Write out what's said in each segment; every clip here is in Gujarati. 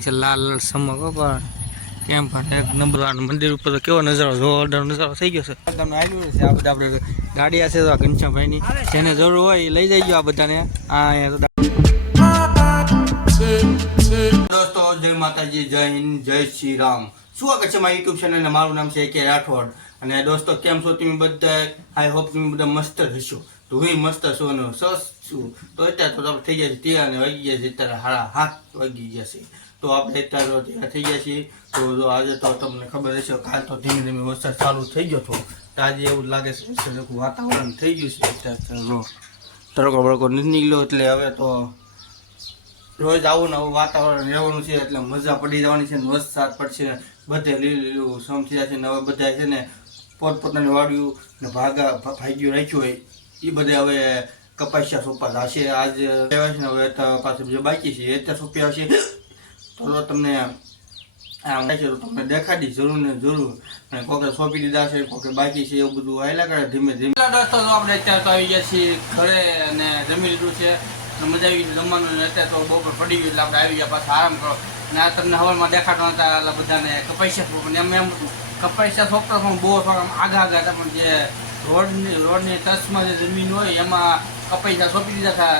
નંગ છે લાલ લાલ સમકો પણ કેમ પણ એક મંદિર ઉપર કેવો નજારો જોરદાર નજારો થઈ ગયો છે. તમને આવ્યું છે, આ બધા આપણે ગાડી હશે તો ઘનશ્યામભાઈની. જેને જરૂર હોય એ લઈ જઈજો આ બધાને. આ દોસ્તો, જય માતાજી, જય હિન્દ, જય શ્રી રામ. સ્વાગત છે મારા યુટ્યુબ ચેનલ મારું નામ છે કે રાઠોડ. અને દોસ્તો, કેમ છો? તમે બધા? આઈ હોપ તમે બધા મસ્ત હશો. હું મસ્ત છું અને સરસ છું. તો અત્યારે તો આપણે થઈ ગયા છે ત્યાં વાગી છે અત્યારે હાડા હાથ વાગી છે તો આપણે અત્યારે ત્યાં થઈ ગયા છીએ. તો જો આજે તો તમને ખબર હશે, કાલ તો ધીમે ધીમે વરસાદ ચાલુ થઈ ગયો હતો. તો આજે એવું લાગે છે વાતાવરણ થઈ ગયું છે અત્યારે બળકો તડકો નથી નીકળ્યો એટલે હવે તો રોજ આવું ને આવું વાતાવરણ રહેવાનું છે એટલે મજા પડી જવાની છે ને વરસાદ પડશે. બધે લીલું લીલું સમ થઈ છે ને હવે બધા છે ને પોતપોતાની વાડિયું ને ભાગા ભાગ્યું રાખ્યું હોય. એ બધે હવે કપાસિયા સોપા થશે આજ કહેવાય છે હવે પાછું બીજું બાકી છે. એ ત્યાં હશે તો તમને છે તમને દેખાડી જરૂર ને જરૂર. અને કોકે સોંપી દીધા છે, કોકે બાકી છે, એવું બધું આવેલા કરે ધીમે ધીમે. દોસ્તો, તો આપણે અત્યારે તો આવી ગયા છીએ ઘરે અને જમી લીધું છે. મજા આવી ગઈ જમવાનું. અત્યારે તો બપોર પડી ગયું એટલે આપણે આવી ગયા પાછા આરામ કરો. અને આ તમને હવારમાં દેખાડવા હતા એટલે બધાને. અને એમ એમ કપાસિયા સોંપતા પણ બહુ આગા આગા હતા, પણ જે રોડની રોડની ટચમાં જે જમીન હોય, એમાં કપાસિયા સોંપી દીધા હતા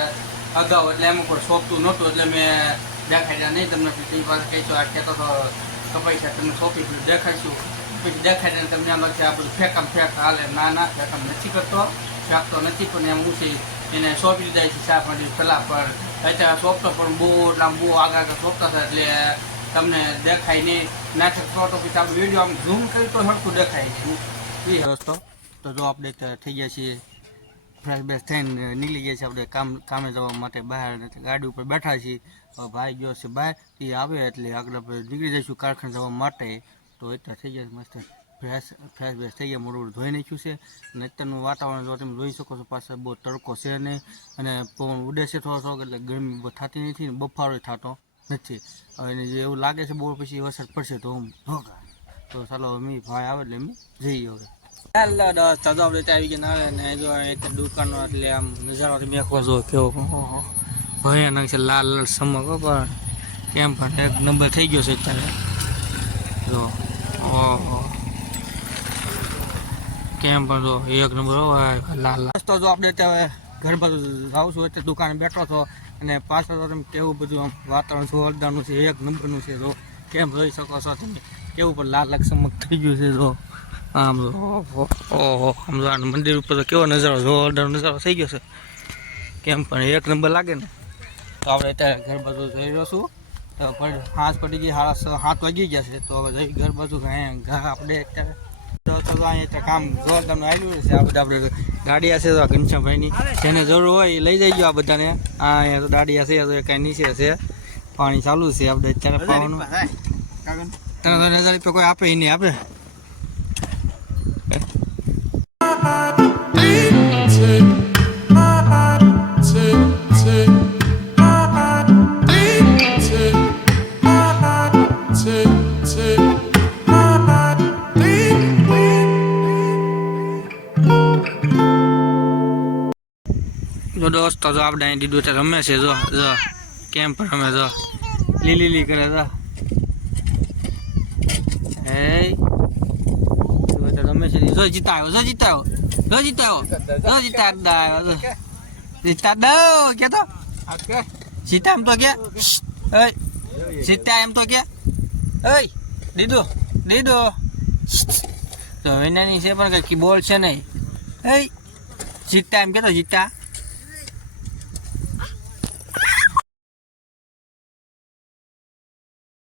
અગાઉ. એટલે એમાં કોઈ સોંપતું નહોતું. એટલે મેં દેખાડ્યા નહીં તમને. તે પાસે કહીશું આ કહેતો તો કપાસિયા તમને સોંપી દીધું. દેખાડશું. પછી દેખાડીને તમને એમ લખે આ બધું ફેંકામ ફેંક. હાલે, ના ના ફેંકામ નથી કરતો. ફેંકતો નથી, પણ એમ ઊંચી એને સોંપી દીધા છે, ચા પાણી, પેલા પણ અત્યારે સોંપતો પણ બહુ, એટલે બહુ આગળ આગળ સોંપતા હતા. એટલે તમને દેખાય નહીં. નાટક તો પછી આપણે વીડિયો આમ ઝૂમ કરી તો સરખું દેખાય છે. દોસ્તો તો જો આપણે થઈ ગયા છીએ, ફ્રેશ બેસ થઈને નીકળી ગયા છે આપણે કામ, કામે જવા માટે બહાર ગાડી ઉપર બેઠા છીએ. ભાઈ ગયો છે બહાર, એ આવે એટલે આગળ આપણે નીકળી જઈશું કારખાને જવા માટે. તો અત્યારે થઈ ગયા મસ્ત ફ્રેશ ફ્રેશ બેસ થઈ ગયા, મોડું ધોઈ નાખ્યું છે. અને અત્યારનું વાતાવરણ જો તમે જોઈ શકો છો, પાછળ બહુ તડકો છે નહીં અને પવન ઉડે છે થોડો થોડોક એટલે ગરમી બહુ થતી નથી ને, બફારો થતો નથી. હવે જે એવું લાગે છે બહુ પછી વરસાદ પડશે તો હું તો ચાલો અમે ભાઈ આવે એટલે અમે જઈએ હવે. ચાલો દોસ્ત આવી ગયા. આવે ને, જો એટલે આમ નજારો તમે આખો જો કેવો. ભયાનક છે, લાલ લાલ સમકો પણ કેમ પણ એક નંબર થઈ ગયો છે અત્યારે. જો ઓહો કેમ પણ જો, એક નંબર લાલ લાલ. તો જો આપણે અત્યારે ઘર બાજુ આવું છું એટલે દુકાને બેઠો છો અને પાછળ તમે કેવું બધું આમ વાતાવરણ જોરદારનું છે, એક નંબરનું છે, જો. કેમ જોઈ શકો છો તમે? કેવું પણ લાલ લાલ સમક થઈ ગયું છે, જો. આમ ઓહો. આમ મંદિર ઉપર તો કેવો નજારો જોરદાર નજારો થઈ ગયો છે. કેમ પણ એક નંબર લાગે ને. તો આપણે અત્યારે ઘર બાજુ જઈ રહ્યો છું. તો પણ હાથ પડી ગઈ સાડા સાત વાગી ગયા છે. તો હવે જઈ ઘર બાજુ અહીંયા આપણે અત્યારે તો અહીંયા કામ જોરદારનું આવ્યું છે. આ બધા આપણે ગાડી છે તો ઘનશ્યામભાઈની. જેને જરૂર હોય એ લઈ જઈજો આ બધાને. આ અહીંયા તો દાડિયા છે તો કાંઈ નીચે છે. પાણી ચાલુ છે. આપણે અત્યારે પાવાનું. તને હજાર રૂપિયા કોઈ આપે એ નહીં આપે. જો દોસ્તો, જો આપણે અહીં દીધું તો રમે છે, જો જો. કેમ રમે, જો. લીલી લીલી કરે, જો. હે? તો રમે છે. જો જીતા આવ્યો જો જીતા આવ્યો જો જીતા આવ્યો જો જીતા આવ્યો, જો. જીતા દો કે તો જીતા એમ તો કે. એ જીતા એમ તો કે. એ દીદો દીદો તો વિનાની છે પણ કઈ બોલ છે નહીં. એ જીતા એમ કે તો જીતા.